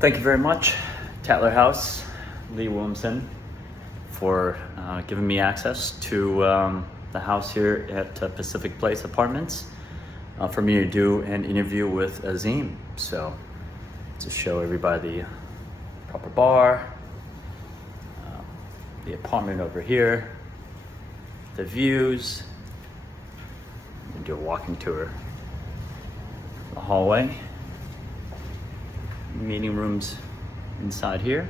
Thank you very much, Tatler House, Lee Williamson, for giving me access to the house here at Pacific Place Apartments for me to do an interview with Azeem. So to show everybody the proper bar, the apartment over here, the views, and do a walking tour. The hallway, meeting rooms inside here.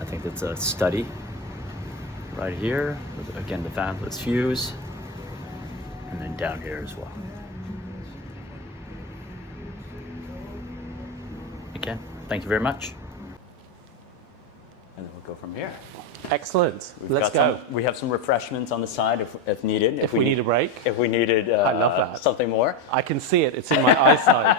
I think it's a study right here. Again, the fabulous views, and then down here as well. Again, thank you very much. And then we'll go from here. Excellent. Let's go. We have some refreshments on the side if needed. If we need a break. If we needed I love that. Something more. I can see it. It's in my eyesight.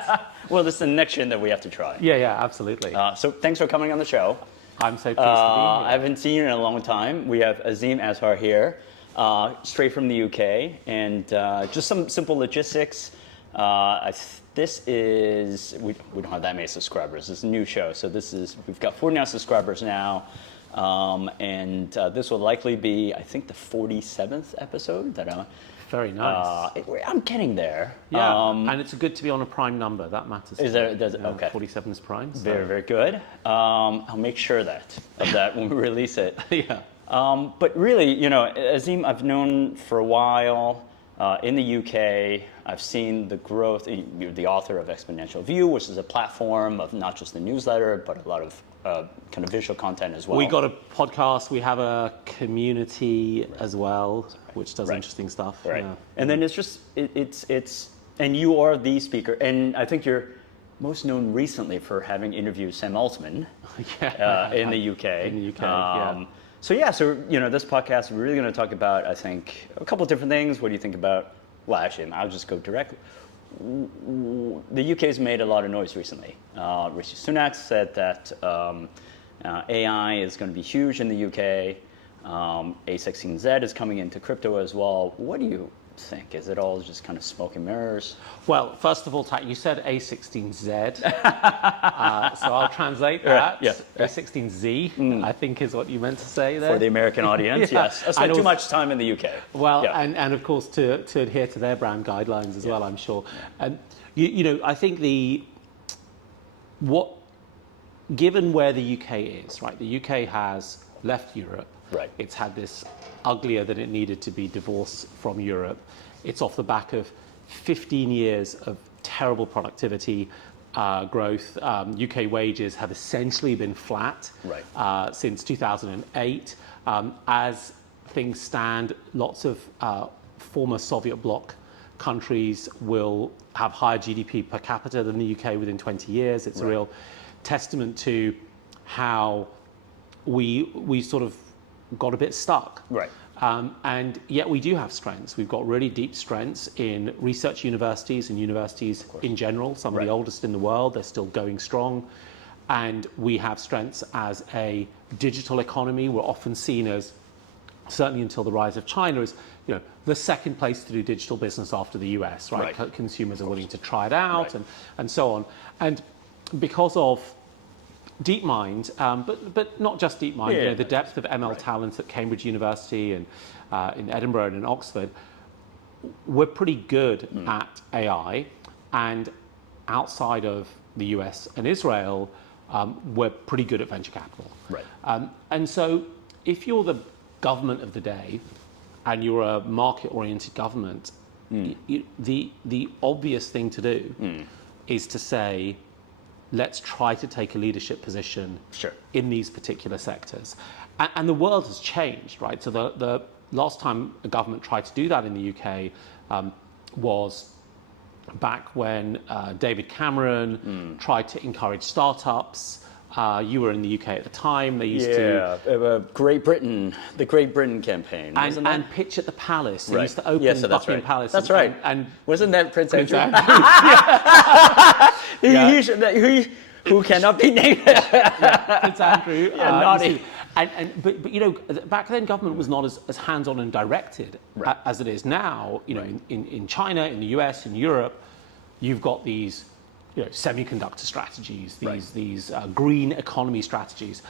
Well, this is the next gen that we have to try. Yeah, absolutely. So thanks for coming on the show. I'm so pleased to be here. I haven't seen you in a long time. We have Azeem Azhar here, straight from the UK, and just some simple logistics. This is, we don't have that many subscribers. It's a new show, so we've got 49 subscribers now, and this will likely be, I think, the 47th episode that Very nice. I'm getting there. Yeah, and it's good to be on a prime number. That matters. Okay. 47 is prime. So. Very, very good. I'll make sure of that when we release it. Yeah. But really, Azeem, I've known for a while. In the UK, I've seen the growth. You're the author of Exponential View, which is a platform of not just the newsletter, but a lot of kind of visual content as well. We got a podcast. We have a community as well, which does interesting stuff. Right. Yeah. And then it's and you are the speaker, and I think you're most known recently for having interviewed Sam Altman in the UK. In the UK, yeah. So this podcast, we're really going to talk about, I think, a couple of different things. What do you think about, well, actually, I'll just go directly. The UK's made a lot of noise recently. Rishi Sunak said that AI is going to be huge in the UK. A16Z is coming into crypto as well. What do you think? Is it all just kind of smoke and mirrors? Well, first of all, you said A16Z, so I'll translate that. Yeah. A16Z, I think is what you meant to say there. For the American audience, yes. I spent too much time in the UK. Well, and of course to adhere to their brand guidelines as well, I'm sure. And I think given where the UK is, right? The UK has left Europe. Right. It's had this uglier than it needed to be divorce from Europe. It's off the back of 15 years of terrible productivity growth. UK wages have essentially been flat since 2008. As things stand, lots of former Soviet bloc countries will have higher GDP per capita than the UK within 20 years. It's a real testament to how we sort of got a bit stuck. Right. And yet we do have strengths. We've got really deep strengths in research universities and universities in general, some of the oldest in the world. They're still going strong. And we have strengths as a digital economy. We're often seen as, certainly until the rise of China, as the second place to do digital business after the US, right? Consumers are willing to try it out and so on. And because of DeepMind, but not just DeepMind, the depth of ML talent at Cambridge University and in Edinburgh and in Oxford, we're pretty good at AI, and outside of the US and Israel, we're pretty good at venture capital. Right. And so if you're the government of the day and you're a market-oriented government, the obvious thing to do is to say, let's try to take a leadership position in these particular sectors. And the world has changed, right? So the last time a government tried to do that in the UK was back when David Cameron tried to encourage startups. You were in the UK at the time. They used to Great Britain, the Great Britain campaign, and pitch at the palace. They used to open Buckingham Palace. That's right. And wasn't that Prince Andrew? Who cannot be named? Prince Andrew. Naughty. But back then government was not as hands-on and directed as it is now. In China, in the US, in Europe, you've got these semiconductor strategies, Right. these green economy strategies.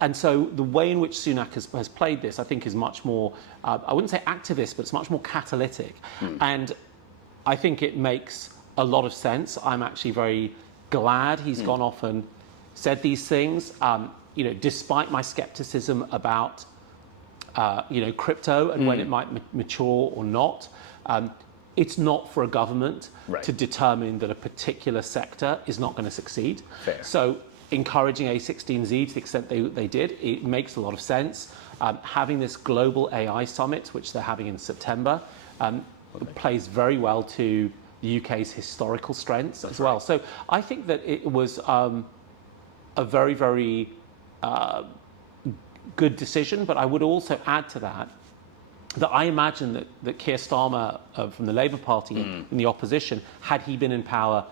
And so the way in which Sunak has played this, I think, is much more, I wouldn't say activist, but it's much more catalytic. And I think it makes a lot of sense. I'm actually very glad he's gone off and said these things. Despite my skepticism about, crypto and when it might mature or not, it's not for a government to determine that a particular sector is not going to succeed. Fair. So encouraging A16Z to the extent they did, it makes a lot of sense. Having this global AI summit, which they're having in September, plays very well to the UK's historical strengths as well. So I think that it was a very, very good decision, but I would also add to that I imagine that Keir Starmer from the Labour Party in the opposition, had he been in power,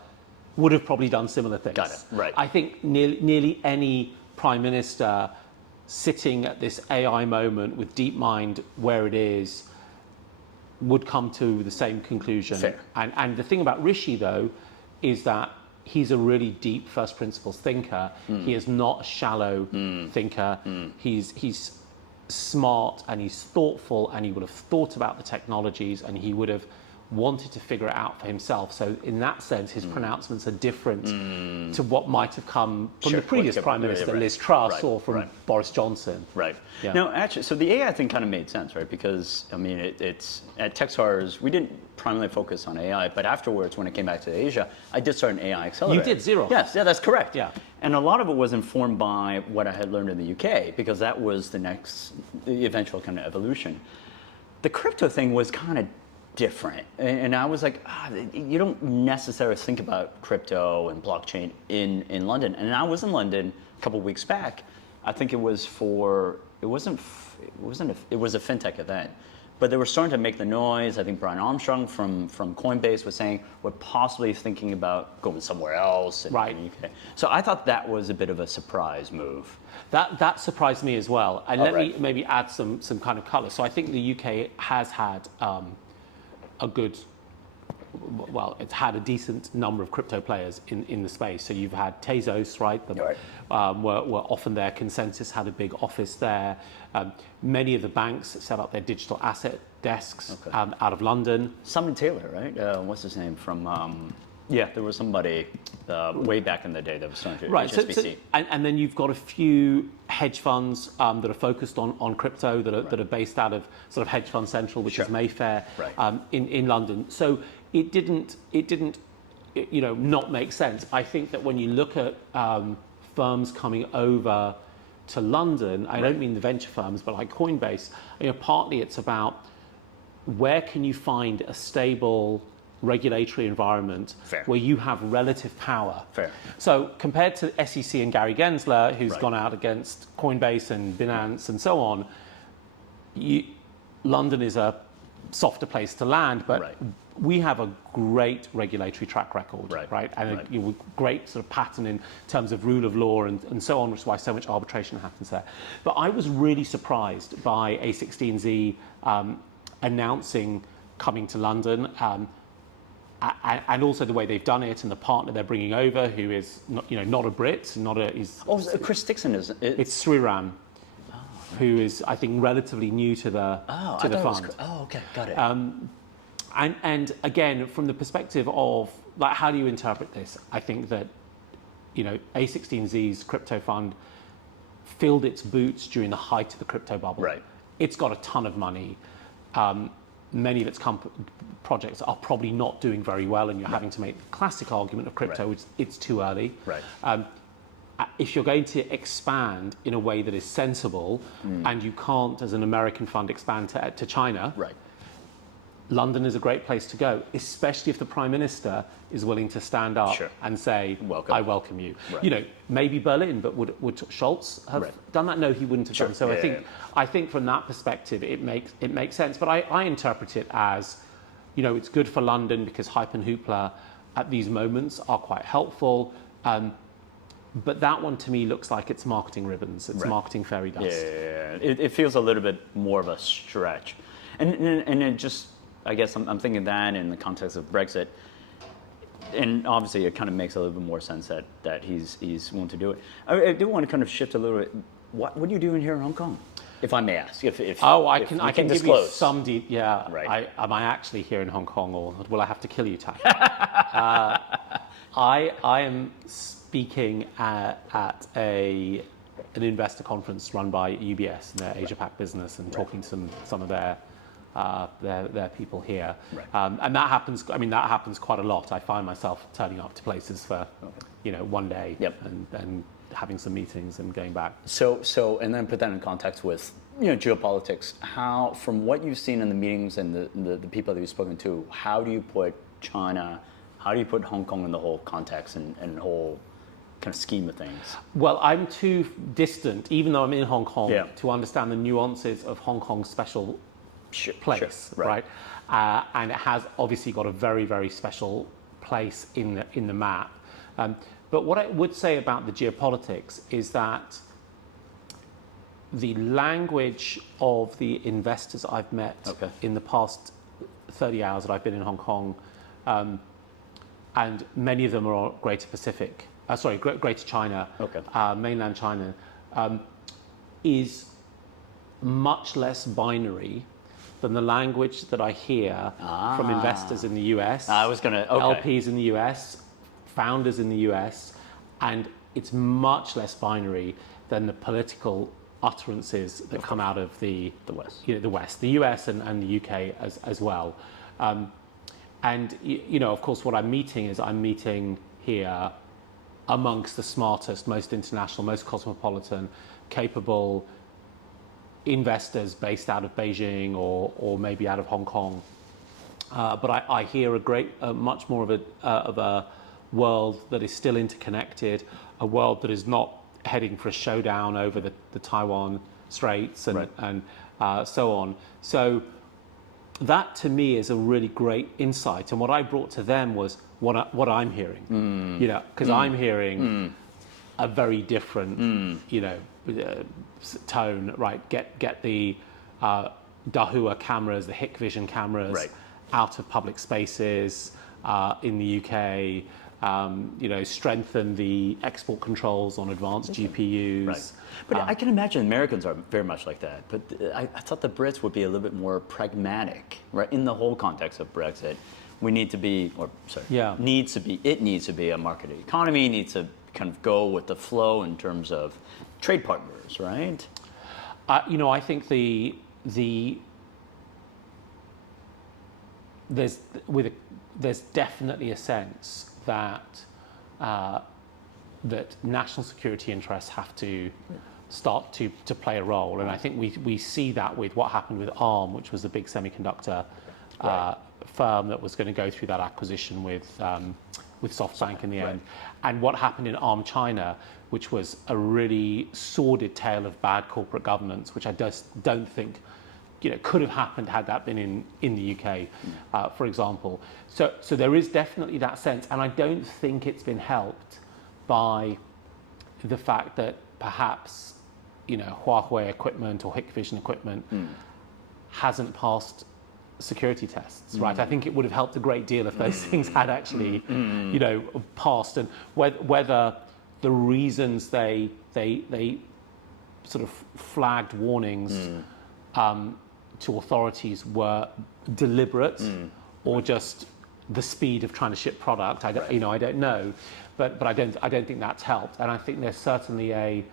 would have probably done similar things. Got it, right. I think nearly any Prime Minister sitting at this AI moment with DeepMind where it is would come to the same conclusion. Fair. And the thing about Rishi, though, is that he's a really deep first principles thinker. He is not a shallow thinker. He's smart and he's thoughtful, and he would have thought about the technologies, and he would have wanted to figure it out for himself. So in that sense, his pronouncements are different to what might have come from the previous Prime Minister, Liz Truss, or from Boris Johnson. Right. Yeah. No, actually, so the AI thing kind of made sense, right? Because, I mean, it's at Techstars, we didn't primarily focus on AI, but afterwards, when it came back to Asia, I did start an AI accelerator. You did, Zero. Yes, yeah, that's correct. Yeah. And a lot of it was informed by what I had learned in the UK, because that was the eventual kind of evolution. The crypto thing was kind of different. And I was like, you don't necessarily think about crypto and blockchain in London. And I was in London a couple of weeks back. I think it was it was a fintech event. But they were starting to make the noise. I think Brian Armstrong from Coinbase was saying we're possibly thinking about going somewhere else in the UK. So I thought that was a bit of a surprise move. That surprised me as well. And let me maybe add some kind of colour. So I think the UK has had it's had a decent number of crypto players in the space. So you've had Tezos, right? Were often there. Consensus had a big office there. Many of the banks set up their digital asset desks out of London. Simon Taylor, right? What's his name from? There was somebody way back in the day that was starting to HSBC. And then you've got a few hedge funds that are focused on crypto that are based out of sort of Hedge Fund Central, which is Mayfair, in London. So it didn't not make sense. I think that when you look at firms coming over to London, I don't mean the venture firms, but like Coinbase, partly it's about where can you find a stable regulatory environment where you have relative power. So compared to SEC and Gary Gensler, who's gone out against Coinbase and Binance and so on, London is a softer place to land, but we have a great regulatory track record, right? And a great sort of pattern in terms of rule of law and so on, which is why so much arbitration happens there. But I was really surprised by A16Z announcing coming to London, and also the way they've done it, and the partner they're bringing over, who is not a Brit, Chris Dixon is. It's Sriram, who is, I think, relatively new to the fund. Okay, got it. And again, from the perspective of like, how do you interpret this? I think that A16Z's crypto fund filled its boots during the height of the crypto bubble. It's got a ton of money. Many of its projects are probably not doing very well, and you're having to make the classic argument of crypto, which it's too early. If you're going to expand in a way that is sensible, and you can't, as an American fund, expand to China, London is a great place to go, especially if the Prime Minister is willing to stand up and say, I welcome you. Maybe Berlin, but would Scholz have done that? No, he wouldn't have done. So I think from that perspective, it makes sense. But I interpret it as, it's good for London because hype and hoopla at these moments are quite helpful. But that one to me looks like it's marketing ribbons. It's marketing fairy dust. It feels a little bit more of a stretch. And it just, I guess I'm thinking that in the context of Brexit, and obviously it kind of makes a little bit more sense that he's willing to do it. I do want to kind of shift a little bit. What are you doing here in Hong Kong, if I may ask? I can give you some yeah. Right. Am I actually here in Hong Kong, or will I have to kill you, Ty? I am speaking at an investor conference run by UBS and their Asia Pac business, and talking to some of their people here. Right. And that happens. I mean, that happens quite a lot. I find myself turning up to places for, one day, and having some meetings and going back. So, and then put that in context with geopolitics. How, from what you've seen in the meetings and the people that you've spoken to, how do you put China, how do you put Hong Kong in the whole context and whole kind of scheme of things? Well, I'm too distant, even though I'm in Hong Kong, Yeah. to understand the nuances of Hong Kong's special place, Sure. Right. And it has obviously got a very, very special place in the map. But what I would say about the geopolitics is that the language of the investors I've met in the past 30 hours that I've been in Hong Kong, and many of them are Greater China, mainland China, is much less binary than the language that I hear from investors in the US, LPs in the US, founders in the US, and it's much less binary than the political utterances that come out of the West, the US and the UK as well. And of course, what I'm meeting here amongst the smartest, most international, most cosmopolitan, capable investors based out of Beijing or maybe out of Hong Kong. But I hear much more of a world that is still interconnected, a world that is not heading for a showdown over the Taiwan Straits and so on. So that to me is a really great insight. And what I brought to them was what I'm hearing, because I'm hearing a very different, tone, right? Get the Dahua cameras, the Hikvision cameras out of public spaces in the UK. Strengthen the export controls on advanced GPUs. Right. But I can imagine Americans are very much like that. But I thought the Brits would be a little bit more pragmatic, right? In the whole context of Brexit, it needs to be a market economy, needs to kind of go with the flow in terms of trade partners, right? I think there's definitely a sense that that national security interests have to start to play a role, and I think we see that with what happened with ARM, which was the big semiconductor firm that was going to go through that acquisition with SoftBank in the end, and what happened in ARM China, which was a really sordid tale of bad corporate governance, which I just don't think could have happened had that been in the UK, for example. So there is definitely that sense, and I don't think it's been helped by the fact that perhaps Huawei equipment or Hikvision equipment hasn't passed security tests, right? I think it would have helped a great deal if those things had actually, passed, and whether the reasons they sort of flagged warnings to authorities were deliberate or just the speed of trying to ship product. I don't know, but I don't think that's helped. And I think there's certainly a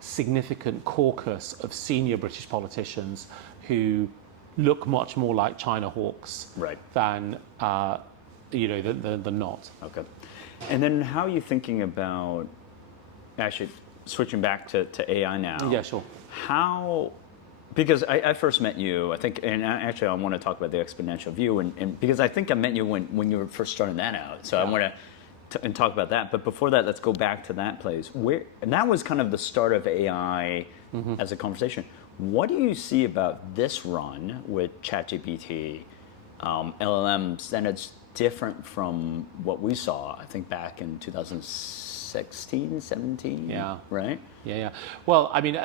significant caucus of senior British politicians who look much more like China hawks than not. Okay. And then how are you thinking about actually switching back to AI now? Yeah, sure. Because I first met you, I think, and actually I want to talk about the exponential view, and because I think I met you when you were first starting that out. So I want to talk about that. But before that, let's go back to that place. And that was kind of the start of AI as a conversation. What do you see about this run with ChatGPT, LLMs, and it's different from what we saw, I think, back in 2016, 17? Yeah. Right? Yeah. Well, I mean,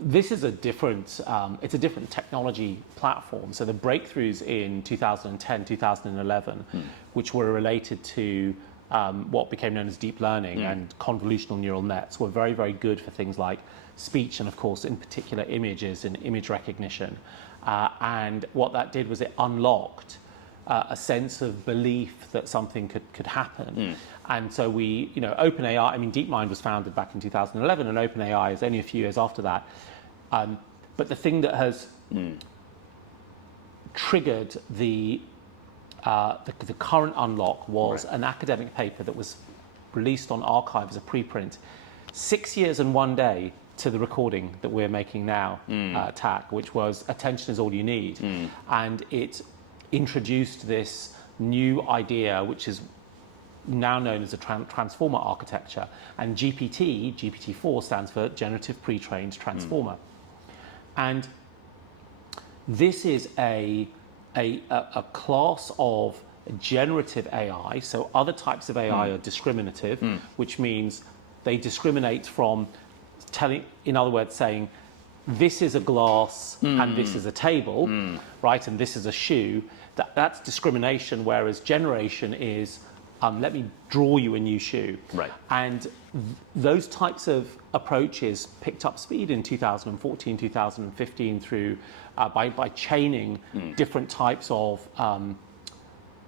this is a different, it's a different technology platform. So the breakthroughs in 2010, 2011, which were related to what became known as deep learning and convolutional neural nets, were very, very good for things like speech and, of course, in particular, images and image recognition. And what that did was it unlocked a sense of belief that something could happen. And so we, OpenAI, I mean, DeepMind was founded back in 2011, and OpenAI is only a few years after that. But the thing that has triggered the current unlock was an academic paper that was released on Archive as a preprint 6 years and 1 day to the recording that we're making now, TAC, which was Attention is All You Need. And it introduced this new idea, which is now known as a transformer architecture. And GPT-4 stands for Generative Pre-trained Transformer. And this is a class of generative AI. So other types of AI are discriminative, which means they discriminate from in other words, saying, this is a glass and this is a table, right? And this is a shoe. That's discrimination, whereas generation is, let me draw you a new shoe. Right. And those types of approaches picked up speed in 2014, 2015 through, by chaining different types of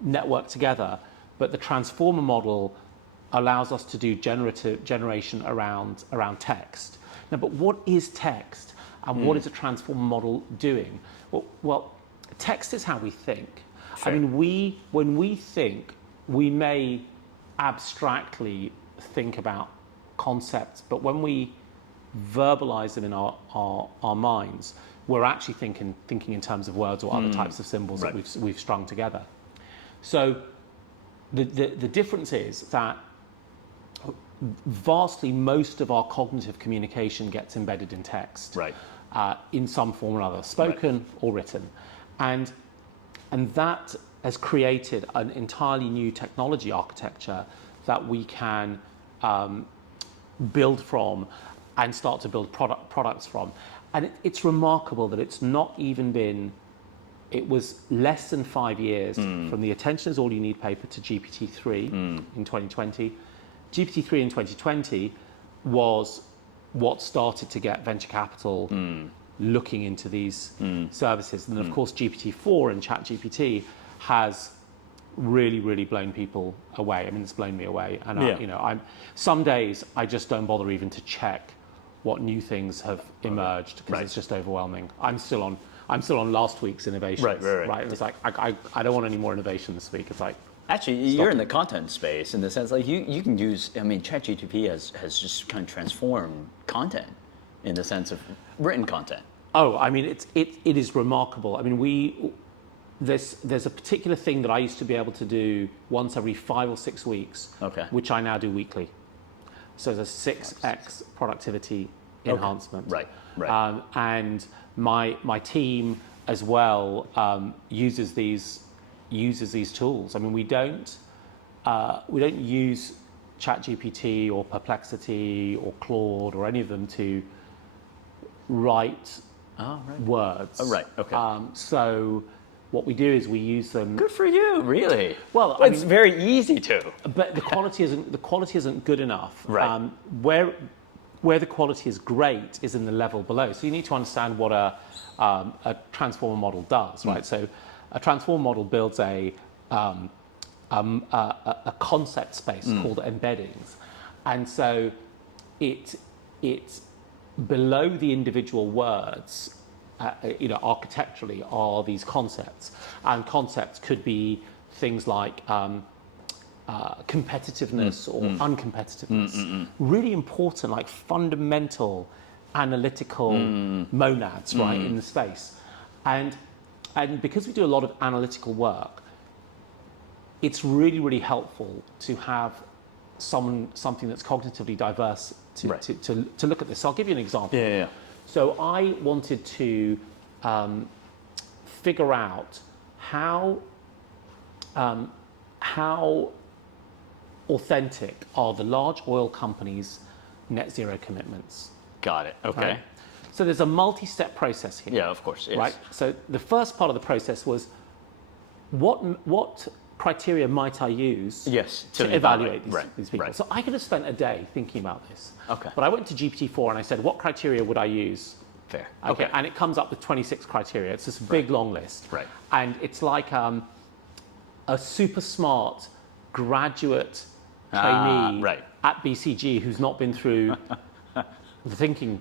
network together. But the transformer model allows us to do generation around text. Now, but what is text, and what is a transformer model doing? Well, text is how we think. Sure. I mean, when we think, we may abstractly think about concepts, but when we verbalize them in our minds, we're actually thinking in terms of words or other types of symbols that we've strung together. So the difference is that vastly most of our cognitive communication gets embedded in text, Right. In some form or other, spoken or written, and that has created an entirely new technology architecture that we can build from and start to build products from. And it's remarkable that it's not even been. It was less than 5 years from the Attention is All You Need paper to GPT-3 in 2020. GPT-3 in 2020 was what started to get venture capital looking into these services. And of course, GPT-4 and ChatGPT has really, really blown people away. I mean, it's blown me away. And I'm some days I just don't bother even to check what new things have emerged because it's just overwhelming. I'm still on last week's innovations. Right. And it's like I don't want any more innovation this week. It's like, actually, you're in the content space in the sense like you can use. I mean, ChatGPT has just kind of transformed content in the sense of written content. Oh, I mean, it is remarkable. I mean, there's a particular thing that I used to be able to do once every 5 or 6 weeks, which I now do weekly. So there's a 6x productivity enhancement. Right. And my team as well uses these tools. I mean, we don't use ChatGPT or Perplexity or Claude or any of them to write words. Oh, right. Okay. So what we do is we use them. Good for you, really. Well, it's very easy to. But the quality isn't good enough. Right. Where the quality is great is in the level below. So you need to understand what a transformer model does, right? So a transformer model builds a concept space called embeddings, and so it's below the individual words. Architecturally are these concepts, and concepts could be things like competitiveness or uncompetitiveness. Really important, like fundamental analytical monads, right, in the space. And because we do a lot of analytical work, it's really, really helpful to have something that's cognitively diverse to look at this. So I'll give you an example. Yeah. So I wanted to figure out how authentic are the large oil companies' net zero commitments. Got it. Okay. Right? So there's a multi-step process here. Yeah, of course. Yes. Right. So the first part of the process was what criteria might I use to evaluate these people? Right. So I could have spent a day thinking about this. Okay. But I went to GPT-4 and I said, what criteria would I use? Fair. Okay. And it comes up with 26 criteria. It's this big long list. Right. And it's like a super smart graduate trainee at BCG who's not been through the thinking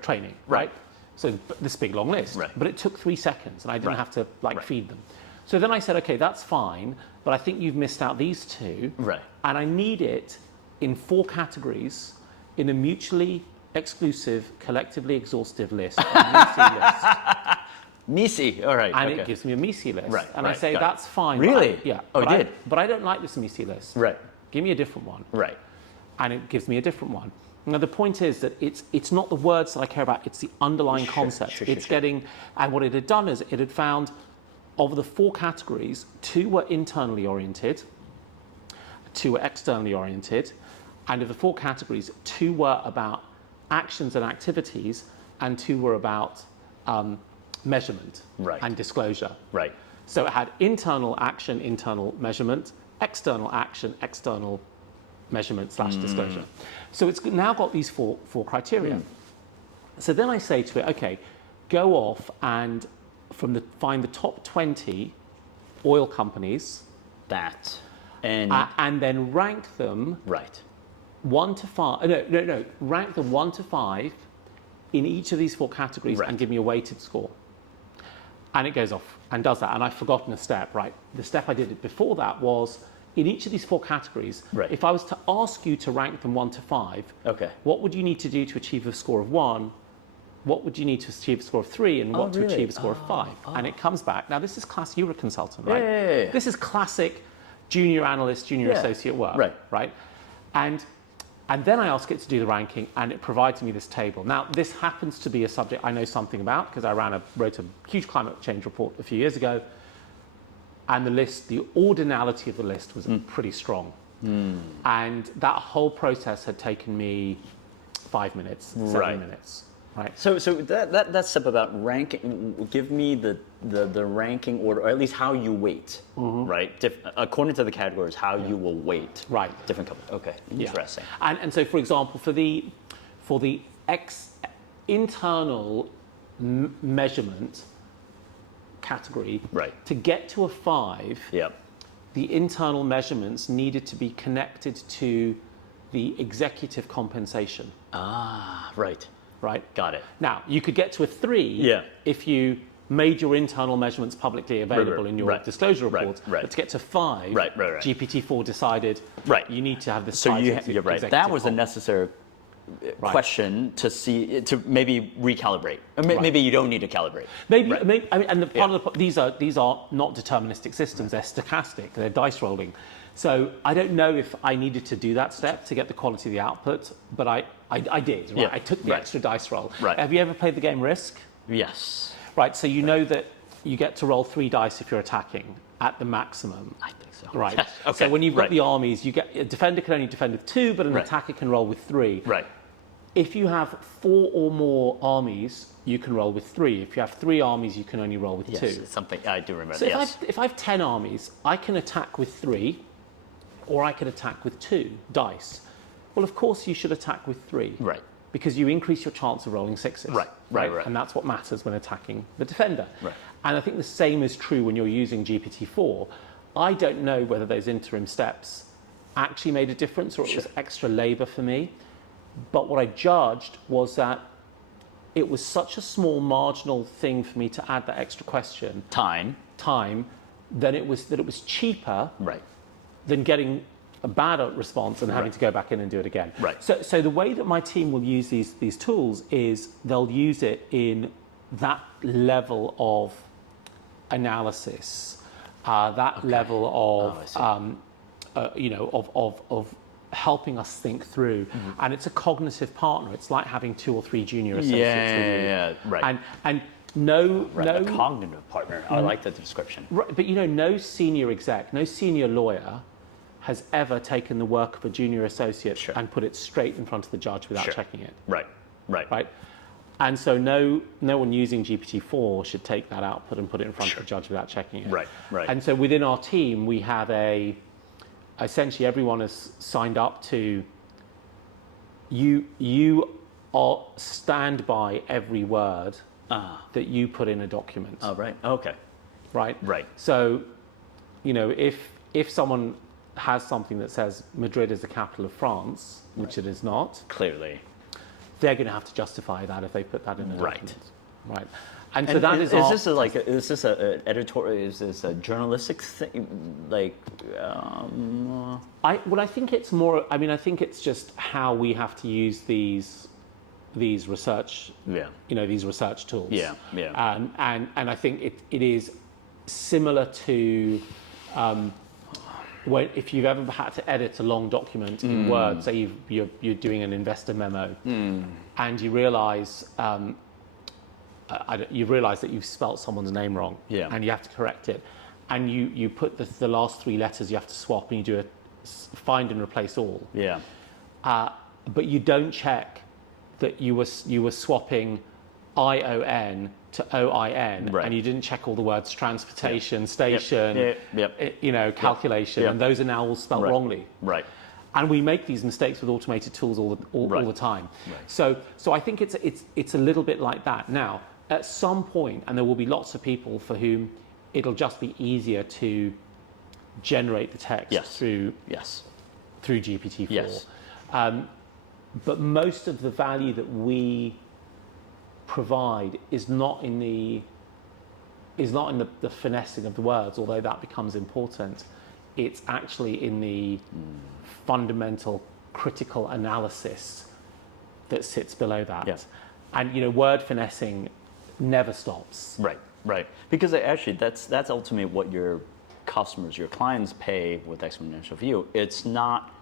training, right? So this big long list, but it took 3 seconds and I didn't have to feed them. So then I said, okay, that's fine, but I think you've missed out these two. Right. And I need it in 4 categories in a mutually exclusive, collectively exhaustive list, a MISI list. MISI, all right. And it gives me a MISI list. Right. And I say, that's fine. Really? Yeah. Oh, it did? But I don't like this MISI list. Right. Give me a different one. Right. And it gives me a different one. Now, the point is that it's not the words that I care about, it's the underlying concept. And what it had done is it had found, of the 4 categories, 2 were internally oriented, 2 were externally oriented, and of the 4 categories, 2 were about actions and activities, and 2 were about measurement and disclosure. Right. So it had internal action, internal measurement, external action, external measurement / disclosure. So it's now got these four criteria. So then I say to it, okay, go off and find the top 20 oil companies. And then rank them 1 to 5. No. Rank them 1 to 5 in each of these 4 categories and give me a weighted score. And it goes off and does that. And I've forgotten a step, right? The step I did before that was, in each of these 4 categories, if I was to ask you to rank them 1 to 5, what would you need to do to achieve a score of 1? What would you need to achieve a score of 3? And what to achieve a score of 5? And it comes back. Now, this is classic. You're a consultant, right? Yeah. This is classic junior analyst, junior associate work, right? And then I ask it to do the ranking, and it provides me this table. Now, this happens to be a subject I know something about, because I wrote a huge climate change report a few years ago, and the ordinality of the list was pretty strong. And that whole process had taken me 5 minutes, 7 minutes. Right. So that step about ranking, give me the ranking order, or at least how you weight, right? According to the categories, how you will weight different companies. Okay, interesting. And so, for example, for the internal measurement category, to get to a 5, the internal measurements needed to be connected to the executive compensation. Right? Got it. Now, you could get to a 3 if you made your internal measurements publicly available in your disclosure reports. But to get to 5, GPT-4 decided you need to have this. So you're right. That was a necessary question to maybe recalibrate. Or maybe you don't need to calibrate. Maybe I mean, and the part of these are not deterministic systems. They're stochastic. They're dice rolling. So I don't know if I needed to do that step to get the quality of the output, but I did. Right? I took the extra dice roll. Have you ever played the game Risk? Yes. Right. So you know that you get to roll 3 dice if you're attacking at the maximum. I think so. Right. Yes. Okay. So when you've got the armies, a defender can only defend with 2, but an attacker can roll with 3. Right. If you have 4 or more armies, you can roll with 3. If you have 3 armies, you can only roll with 2. Yes, something I do remember. So if I have 10 armies, I can attack with 3, or I can attack with 2 dice. Well, of course, you should attack with 3. Right. Because you increase your chance of rolling 6s. Right. And that's what matters when attacking the defender. Right. And I think the same is true when you're using GPT-4. I don't know whether those interim steps actually made a difference, or it was extra labor for me. But what I judged was that it was such a small marginal thing for me to add that extra question. Time. That it was cheaper than getting a bad response and having to go back in and do it again. So the way that my team will use these tools is they'll use it in that level of analysis, level of helping us think through, and it's a cognitive partner. It's like having 2 or 3 junior associates. And no cognitive partner. I like that description. But no senior exec, no senior lawyer has ever taken the work of a junior associate and put it straight in front of the judge without checking it. Right. And so no one using GPT-4 should take that output and put it in front of a judge without checking it. Right, right. And so within our team, we have essentially everyone has signed up to, you are stand by every word that you put in a document. Oh, right. Okay. Right? Right. So, if someone has something that says Madrid is the capital of France, which it is not, Clearly. they're going to have to justify that if they put that in a document. Right. And so And that is this an editorial? Is this a journalistic thing? I think it's more. I mean, I think it's just how we have to use these research. Yeah. These research tools. Yeah. Yeah. And I think it is similar to. If you've ever had to edit a long document in Word, say you're doing an investor memo, and you realise that you've spelt someone's name wrong, and you have to correct it, and you put the last three letters you have to swap, and you do a find and replace all. Yeah. But you don't check that you were swapping ION to OIN, and you didn't check all the words transportation, station, calculation, and those are now all spelled wrongly. Right. And we make these mistakes with automated tools all the time. Right. So I think it's a little bit like that. Now, at some point, and there will be lots of people for whom it'll just be easier to generate the text through GPT-4. Yes. But most of the value that we provide is not in the finessing of the words, although that becomes important. It's actually in the fundamental critical analysis that sits below that. Yes. And word finessing never stops. Right. Because actually that's ultimately what your customers, your clients pay with Exponential View. It's not.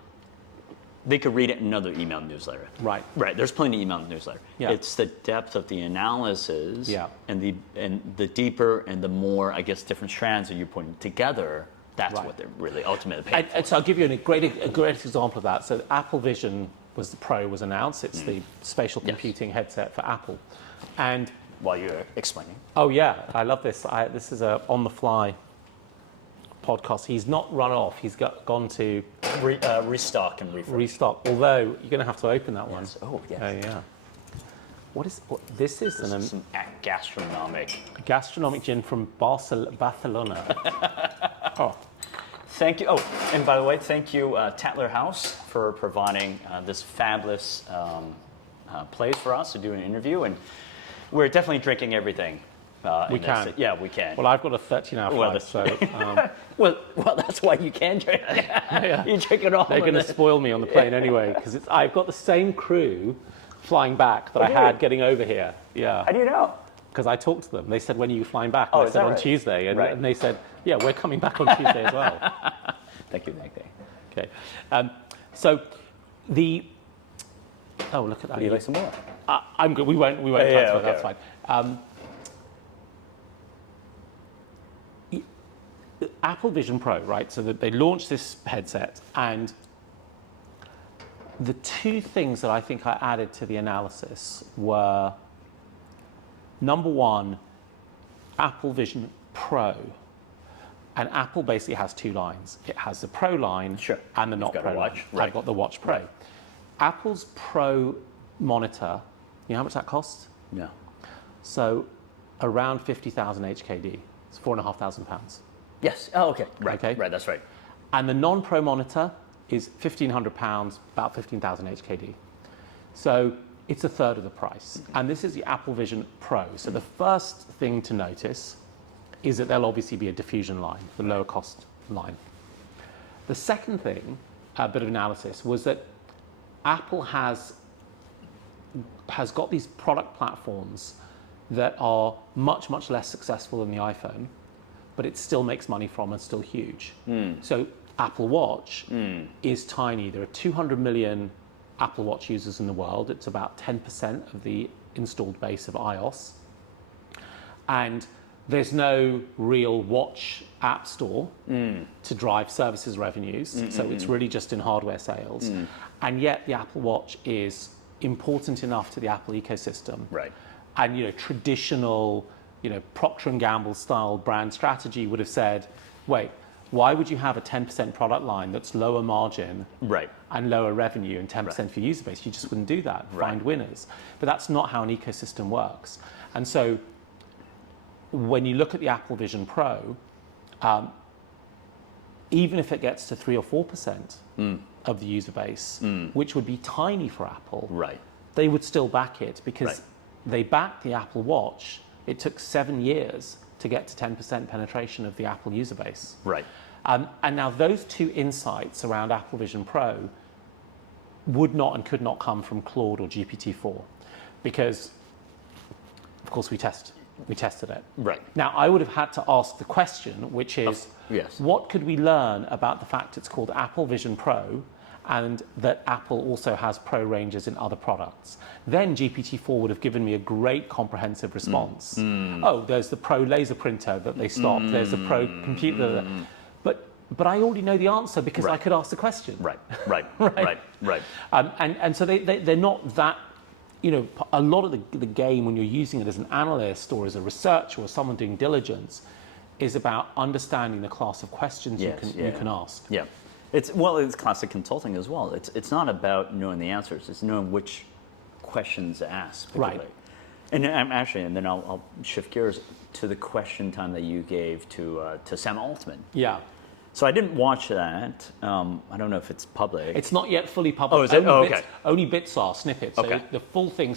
They could read it in another email newsletter. Right. There's plenty of email newsletter. Yeah. It's the depth of the analysis and the deeper and the more, I guess, different strands that you're putting together. That's what they're really ultimately paying for. And so I'll give you a great example of that. So Apple Vision Pro was announced. It's the spatial computing headset for Apple. And while you're explaining. Oh yeah, I love this. This is a on the fly podcast. He's not run off. He's gone to restock and refresh. Restock. Although you're going to have to open that one. Yes. Oh yes. Yeah. This is some gastronomic gin from Barcelona. Oh. Thank you. Oh, and by the way, thank you, Tatler House, for providing this fabulous place for us to do an interview. And we're definitely drinking everything. We can. Yeah, we can. Well, I've got a 13-hour flight, so... well, that's why you can drink. You drink it all. They're going to spoil me on the plane anyway, because I've got the same crew flying back that I had getting over here. Yeah. How do you know? Because I talked to them. They said, when are you flying back? And I said, on Tuesday. And they said, yeah, we're coming back on Tuesday as well. Thank you. Okay. So the... Oh, look at that. Would you like some more? I'm good. We won't transfer. Okay. That's fine. Apple Vision Pro, right? So they launched this headset, and the two things that I think I added to the analysis were, number one, Apple Vision Pro. And Apple basically has two lines. It has the Pro line and the not Pro line. I've got the Watch Pro. Right. Apple's Pro monitor, you know how much that costs? No. So around 50,000 HKD. It's £4,500. Yes. Oh, okay. Right. Okay. Right. That's right. And the non-Pro monitor is £1,500, about 15,000 HKD. So it's a third of the price. And this is the Apple Vision Pro. So the first thing to notice is that there'll obviously be a diffusion line, the lower cost line. The second thing, a bit of analysis, was that Apple has got these product platforms that are much, much less successful than the iPhone, but it still makes money from and still huge. So Apple Watch is tiny. There are 200 million Apple Watch users in the world. It's about 10% of the installed base of iOS. And there's no real watch app store to drive services revenues. So it's really just in hardware sales. And yet the Apple Watch is important enough to the Apple ecosystem. Right. And traditional, Procter & Gamble style brand strategy would have said, wait, why would you have a 10% product line that's lower margin Right. and lower revenue and 10% for user base? You just wouldn't do that. Find winners. But that's not how an ecosystem works. And so when you look at the Apple Vision Pro, even if it gets to 3 or 4% of the user base, which would be tiny for Apple, Right. they would still back it because Right. they backed the Apple Watch. It took 7 years to get to 10% penetration of the Apple user base. Right. And now those two insights around Apple Vision Pro would not and could not come from Claude or GPT-4 because, of course, we tested it. Right. Now, I would have had to ask the question, which is, yes. what could we learn about the fact it's called Apple Vision Pro and that Apple also has Pro ranges in other products? Then GPT-4 would have given me a great comprehensive response. Oh, there's the Pro laser printer that they stopped. There's the Pro computer. But I already know the answer because I could ask the question. Right. Right. Right. And so they're not that, a lot of the game when you're using it as an analyst or as a researcher or someone doing diligence is about understanding the class of questions you can ask. Yeah. It's classic consulting as well. It's not about knowing the answers. It's knowing which questions to ask. Right. And and then I'll shift gears to the question time that you gave to Sam Altman. Yeah. So I didn't watch that. I don't know if it's public. It's not yet fully public. Oh, is it? Okay. Only bits are snippets. So Okay. the full thing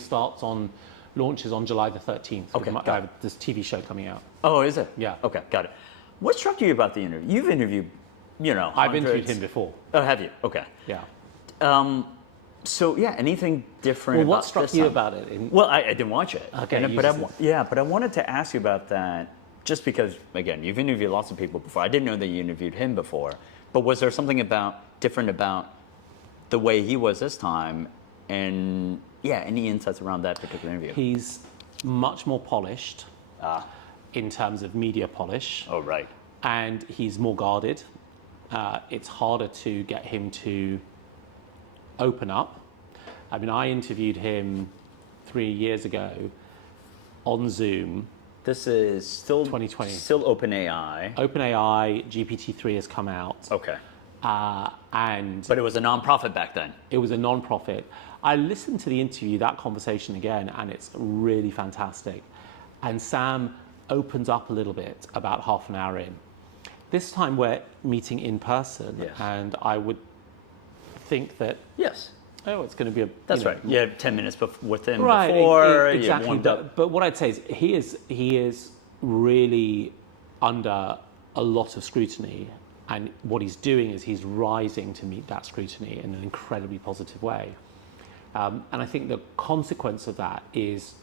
launches on July the 13th. Okay, I have this TV show coming out. Oh, is it? Yeah. Okay, got it. What struck you about the interview? You've interviewed, I've interviewed hundreds. him before. Oh, have you? Okay. Yeah. So yeah, anything different? Well, what about struck this you time? about it? Well, I didn't watch it. Okay, but I wanted to ask you about that just because, again, you've interviewed lots of people before. I didn't know that you interviewed him before. But was there something different about the way he was this time? And any insights around that particular interview? He's much more polished in terms of media polish. Oh, right. And he's more guarded. It's harder to get him to open up. I mean, I interviewed him 3 years ago on Zoom. This is still 2020. Still OpenAI. OpenAI, GPT-3 has come out. Okay. But it was a non-profit back then. It was a non-profit. I listened to the interview, that conversation again, and it's really fantastic. And Sam opens up a little bit about half an hour in. This time we're meeting in person, and I would think that it's going to be a. That's right. You had 10 minutes with him right, before. Exactly. But what I'd say is he is really under a lot of scrutiny, and what he's doing is he's rising to meet that scrutiny in an incredibly positive way. And I think the consequence of that is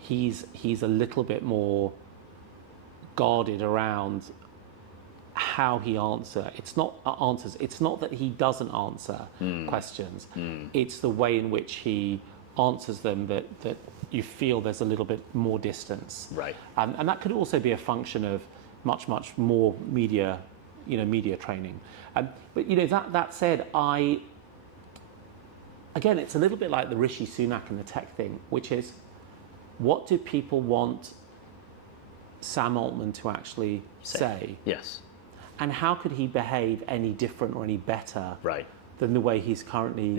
he's a little bit more guarded around how he answers. It's not that he doesn't answer questions. It's the way in which he answers them that you feel there's a little bit more distance. Right. And that could also be a function of much more media training. But that said, again, it's a little bit like the Rishi Sunak and the tech thing, which is, what do people want Sam Altman to actually say? Yes. And how could he behave any different or any better than the way he's currently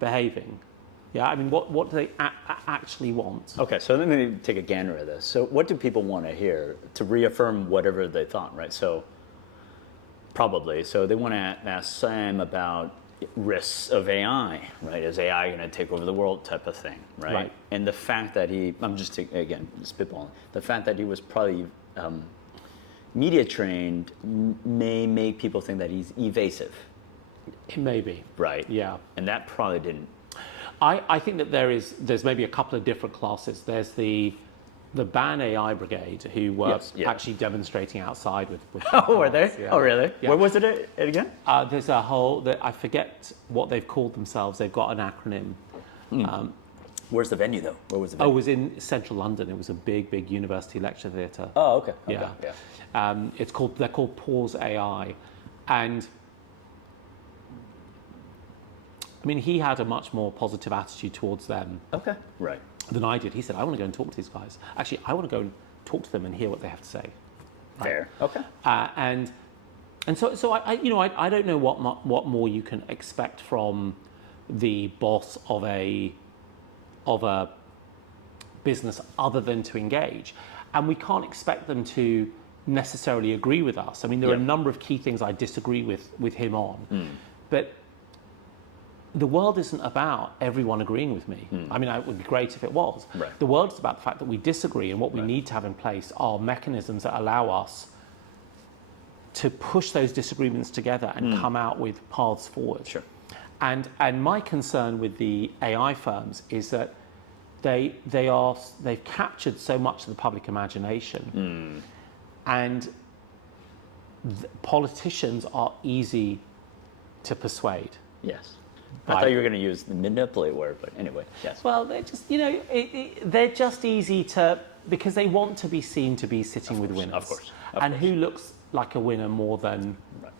behaving? Yeah, I mean, what do they actually want? Okay, so let me take a gander at this. So what do people want to hear to reaffirm whatever they thought, right? So probably, so they want to ask Sam about risks of AI, right? Is AI going to take over the world type of thing, right? And the fact that I'm just again, spitballing, the fact that he was probably media trained may make people think that he's evasive. It may be. Right. Yeah. And that probably didn't. I think that there's maybe a couple of different classes. There's the Ban AI Brigade who were actually demonstrating outside with Oh, were they? Yeah. Oh, really? Yeah. Where was it again? There's a whole, I forget what they've called themselves. They've got an acronym. Where's the venue, though? Where was the venue? Oh, it was in central London. It was a big university lecture theatre. Oh, okay. Yeah. They're called Pause AI. And I mean, he had a much more positive attitude towards them Okay. Right. than I did. He said, I want to go and talk to these guys. Actually, I want to go and talk to them and hear what they have to say. Fair. Okay. And so I don't know what more you can expect from the boss of a business other than to engage. And we can't expect them to necessarily agree with us. I mean, there are a number of key things I disagree with him on. But the world isn't about everyone agreeing with me. I mean, it would be great if it was. Right. The world is about the fact that we disagree, and what we need to have in place are mechanisms that allow us to push those disagreements together and come out with paths forward. Sure. And my concern with the AI firms is that they've captured so much of the public imagination, and politicians are easy to persuade. Yes. I thought you were going to use the manipulate word, but anyway, yes. Well, they're just, they're just easy to, because they want to be seen to be sitting with winners. Of course. And who looks like a winner more than, Right.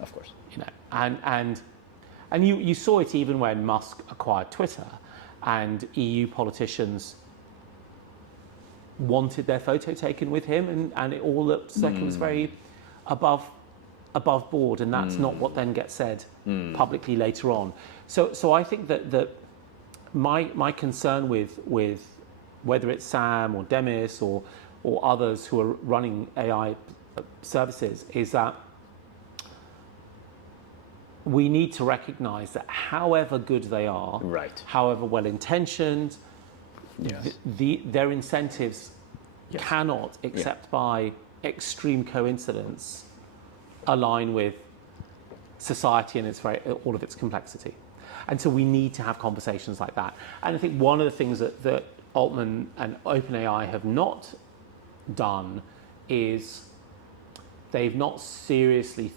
Of course. and you saw it even when Musk acquired Twitter, and EU politicians wanted their photo taken with him, and it all looked like it was very above board, and that's not what then gets said publicly later on. So I think that my concern with whether it's Sam or Demis or others who are running AI services is that we need to recognize that however good they are, Right. however well intentioned, Yes. their incentives cannot, except by extreme coincidence, align with society and all of its complexity. And so we need to have conversations like that. And I think one of the things that Altman and OpenAI have not done is they've not seriously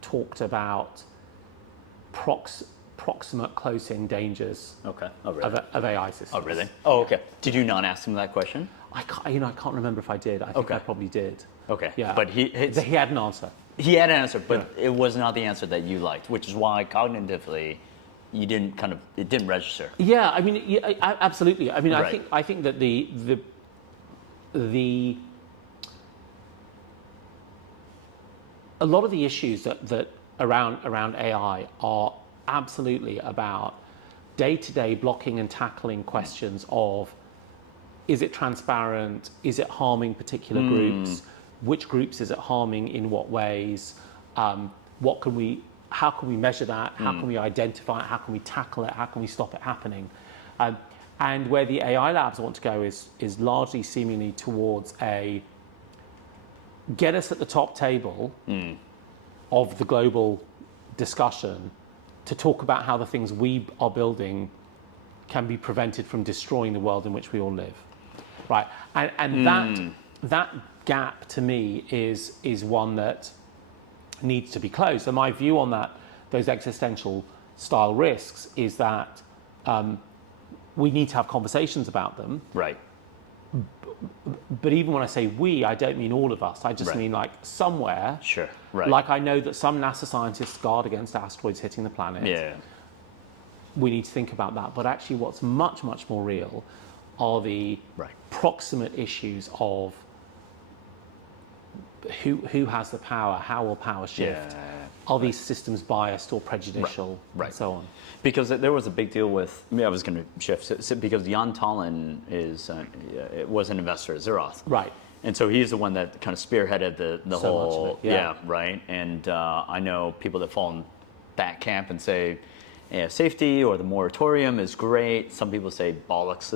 talked about proximate close-in dangers Okay. Oh, really? of AI systems. Oh, really? Oh, okay. Did you not ask him that question? I can't remember if I did. I think I probably did. Okay. Yeah. But he had an answer. He had an answer, but it was not the answer that you liked, which is why cognitively it didn't register. Yeah, I mean, absolutely. I mean, Right. I think that the a lot of the issues that around AI are absolutely about day-to-day blocking and tackling questions of, is it transparent? Is it harming particular groups? Which groups is it harming in what ways? How can we measure that? How can we identify it? How can we tackle it? How can we stop it happening? And where the AI labs want to go is largely seemingly towards get us at the top table of the global discussion to talk about how the things we are building can be prevented from destroying the world in which we all live, right? And that gap to me is one that needs to be closed. And my view on those existential style risks is that we need to have conversations about them. Right. But even when I say we, I don't mean all of us. I just mean like somewhere. Sure. Right. Like I know that some NASA scientists guard against asteroids hitting the planet. Yeah. We need to think about that. But actually what's much, much more real are the proximate issues of who has the power, how will power shift, are these systems biased or prejudicial, and so on. Because there was a big deal with, I was going to shift, because Jaan Tallinn was an investor at Xeroth. Right. And so he's the one that kind of spearheaded the So much whole, of it, right. And I know people that fall in that camp and say, safety or the moratorium is great. Some people say, bollocks,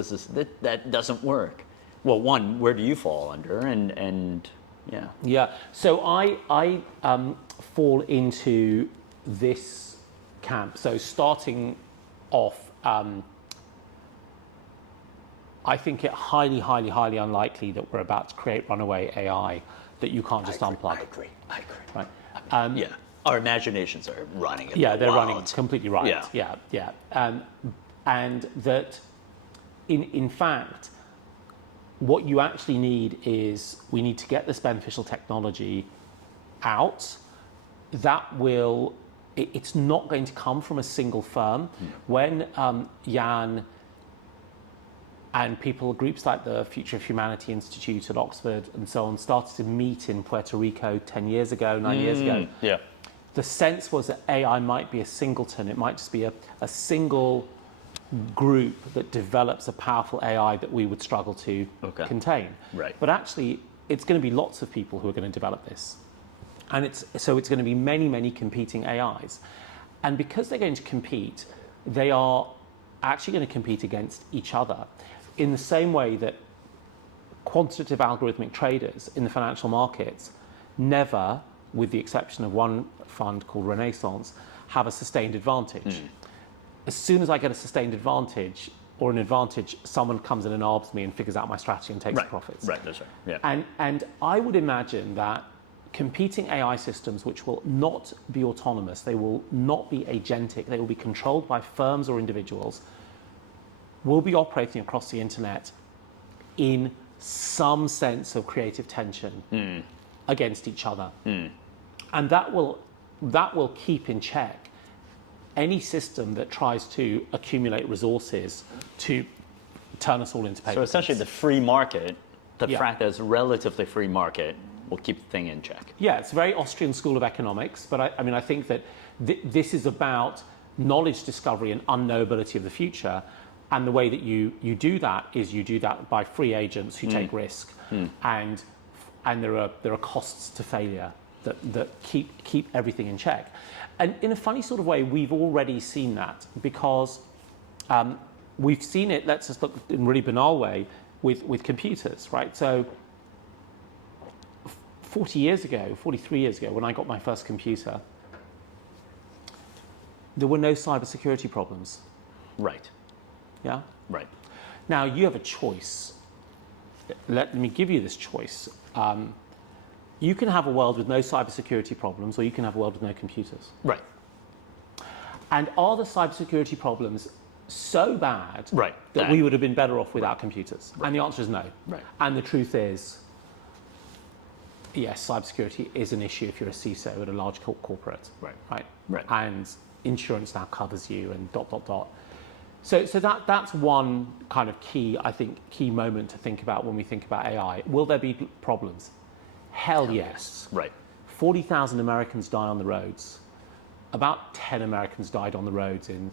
that doesn't work. Well, one, where do you fall under? And yeah. Yeah. So I fall into this camp. So starting off, I think it highly, highly, highly unlikely that we're about to create runaway AI that you can't just unplug. I agree. Right. Our imaginations are running. They're running completely right. Yeah. And that, in fact, what you actually need is we need to get this beneficial technology out that will it's not going to come from a single firm. When Jaan and groups like the Future of Humanity Institute at Oxford and so on started to meet in Puerto Rico 10 years ago, 9 years ago, the sense was that AI might be a singleton. It might just be a single group that develops a powerful AI that we would struggle to contain. Right. But actually, it's going to be lots of people who are going to develop this. And it's going to be many, many competing AIs. And because they're going to compete, they are actually going to compete against each other in the same way that quantitative algorithmic traders in the financial markets never, with the exception of one fund called Renaissance, have a sustained advantage. As soon as I get a sustained advantage or an advantage, someone comes in and arbs me and figures out my strategy and takes the profits. Right, that's right. Yeah. And I would imagine that competing AI systems, which will not be autonomous, they will not be agentic, they will be controlled by firms or individuals, will be operating across the internet in some sense of creative tension against each other. And that will keep in check any system that tries to accumulate resources to turn us all into paper. So essentially the free market, the fact that it's a relatively free market, will keep the thing in check. Yeah, it's a very Austrian school of economics, but I think that this is about knowledge discovery and unknowability of the future. And the way that you do that is you do that by free agents who take risk, and there are costs to failure that keep everything in check. And in a funny sort of way, we've already seen that because we've seen it. Let's just look in a really banal way with computers, right? So 43 years ago, when I got my first computer, there were no cybersecurity problems. Right. Yeah? Right. Now, you have a choice. Let me give you this choice. You can have a world with no cybersecurity problems, or you can have a world with no computers. Right. And are the cybersecurity problems so bad that Right. we would have been better off without computers? Right. And the answer is no. Right. And the truth is, yes, cybersecurity is an issue if you're a CISO at a large corporate. Right. Right. Right. And insurance now covers you and ... So that's one kind of key moment to think about when we think about AI. Will there be problems? Hell yes. Right. 40,000 Americans die on the roads. About 10 Americans died on the roads in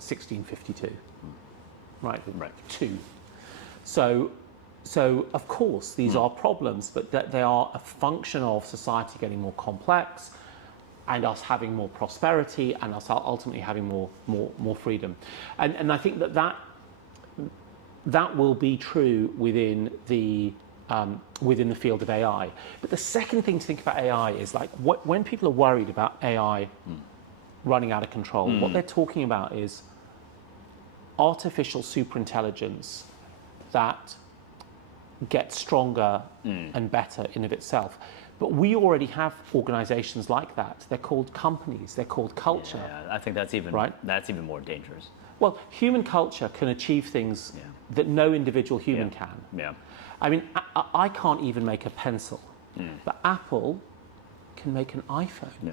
1652. Right? Right. 2. So of course these are problems, but that they are a function of society getting more complex, and us having more prosperity, and us ultimately having more freedom. And I think that will be true within the field of AI. But the second thing to think about AI is like when people are worried about AI running out of control, what they're talking about is artificial superintelligence that gets stronger and better in of itself. But we already have organizations like that. They're called companies, they're called culture. Yeah, I think that's even more dangerous. Well, human culture can achieve things that no individual human can. Yeah. I mean, I can't even make a pencil, but Apple can make an iPhone. Yeah.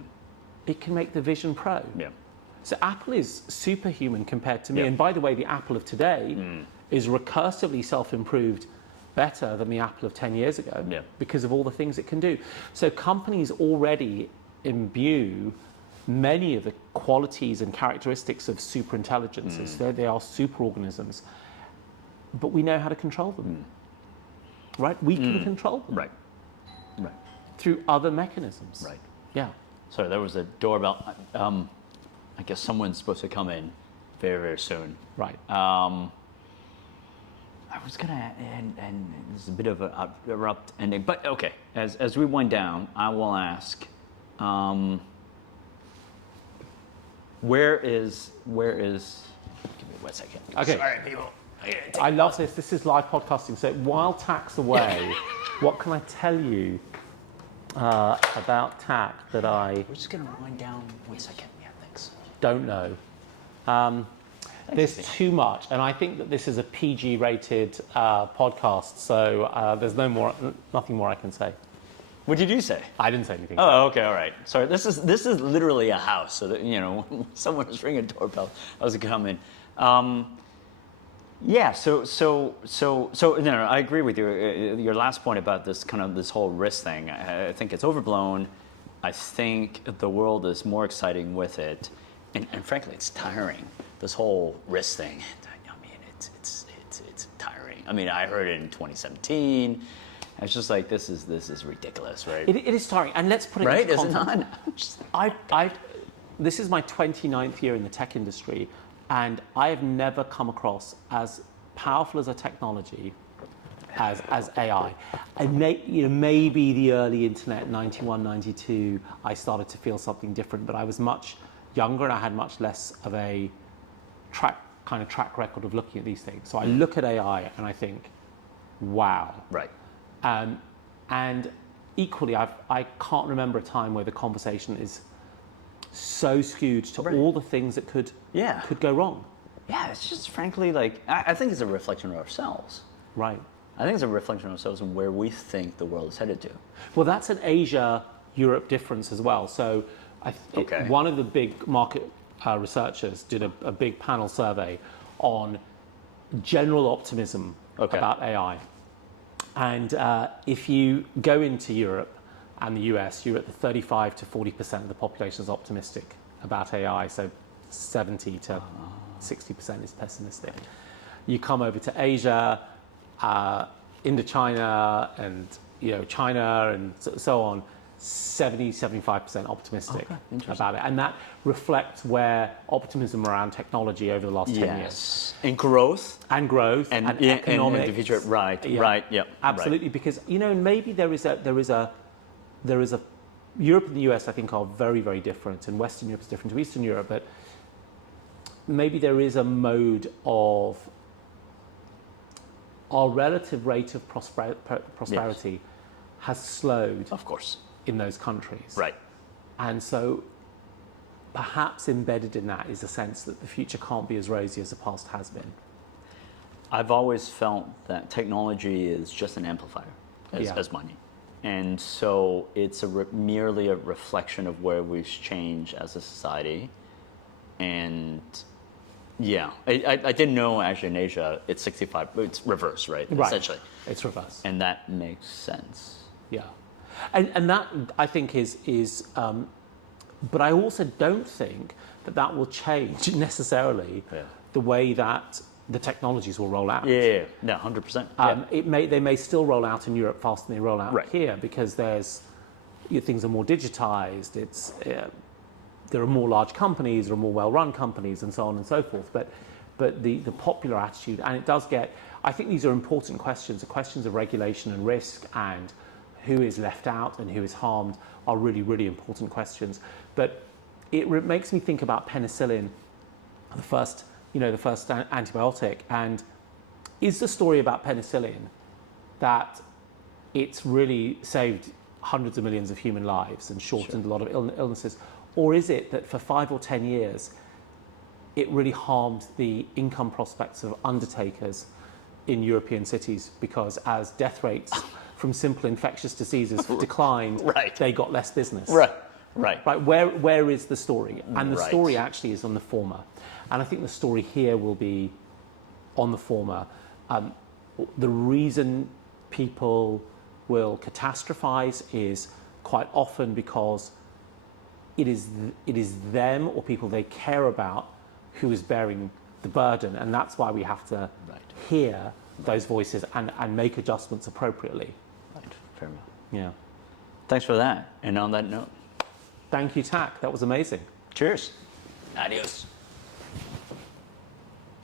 It can make the Vision Pro. Yeah. So Apple is superhuman compared to me. And by the way, the Apple of today is recursively self-improved better than the Apple of 10 years ago because of all the things it can do. So companies already imbue many of the qualities and characteristics of superintelligences. They are super-organisms, but we know how to control them. Right? We can control them. Right. Right. Through other mechanisms. Right. Yeah. So there was a doorbell. I guess someone's supposed to come in very, very soon. Right. I was gonna, and this is a bit of an abrupt ending, but okay. As we wind down, I will ask, where is? Give me 1 second. Okay. Sorry, people. I love this. This is live podcasting. So while TAC's away, what can I tell you about TAC that I We're just gonna wind down 1 second. Yeah, thanks. don't know? There's too much, and I think that this is a PG-rated podcast, so there's nothing more I can say. What did you say? I didn't say anything. Oh, okay, all right. Sorry, this is literally a house, so that when someone was ringing a doorbell, I was coming. Yeah. So I agree with you. Your last point about this whole risk thing, I think it's overblown. I think the world is more exciting with it, and frankly, it's tiring. This whole risk thing. I mean, it's tiring. I mean, I heard it in 2017. I was just like, this is ridiculous, right? It is tiring, and let's put it right? into Is it context. not? This is my 29th year in the tech industry, and I have never come across as powerful as a technology as AI. And maybe the early internet, 91, 92, I started to feel something different, but I was much younger and I had much less of a track record of looking at these things. So I look at AI and I think, wow. Right. And equally, I can't remember a time where the conversation is so skewed to all the things that could go wrong. Yeah, it's just frankly I think it's a reflection of ourselves. Right. I think it's a reflection of ourselves and where we think the world is headed to. Well, that's an Asia-Europe difference as well. So one of the big market researchers did a big panel survey on general optimism about AI. And if you go into Europe and the US, you're at the 35 to 40% of the population is optimistic about AI, so 70 to 60% is pessimistic. You come over to Asia, into China, and China, and so on, 70, 75% optimistic about it. And that reflects where optimism around technology over the last 10 years. And growth. And economics. And the future, right, yeah. Absolutely, right. because, maybe there is a Europe and the US, I think, are very, very different, and Western Europe is different to Eastern Europe, but maybe there is a mode of our relative rate of prosperity has slowed. Of course. In those countries. Right. And so perhaps embedded in that is a sense that the future can't be as rosy as the past has been. I've always felt that technology is just an amplifier as money. And so it's merely a reflection of where we've changed as a society. And I didn't know actually in Asia it's 65, it's reverse, right? Essentially. It's reverse. And that makes sense. Yeah. And that, I think, is but I also don't think that will change necessarily the way that the technologies will roll out. Yeah, no, 100%. They may still roll out in Europe faster than they roll out here because things are more digitized. There are more large companies, there are more well-run companies, and so on and so forth. But the popular attitude, and it does get, I think these are important questions. The questions of regulation and risk and who is left out and who is harmed are really, really important questions. But it makes me think about penicillin, the first antibiotic. And is the story about penicillin that it's really saved hundreds of millions of human lives and shortened a lot of illnesses? Or is it that for 5 or 10 years, it really harmed the income prospects of undertakers in European cities because as death rates from simple infectious diseases declined, they got less business. Right. Where is the story? And the story actually is on the former. And I think the story here will be on the former. The reason people will catastrophize is quite often because it is them or people they care about who is bearing the burden. And that's why we have to hear those voices and make adjustments appropriately. Right, fair enough. Yeah. Thanks for that. And on that note, thank you, Tak. That was amazing. Cheers. Adios.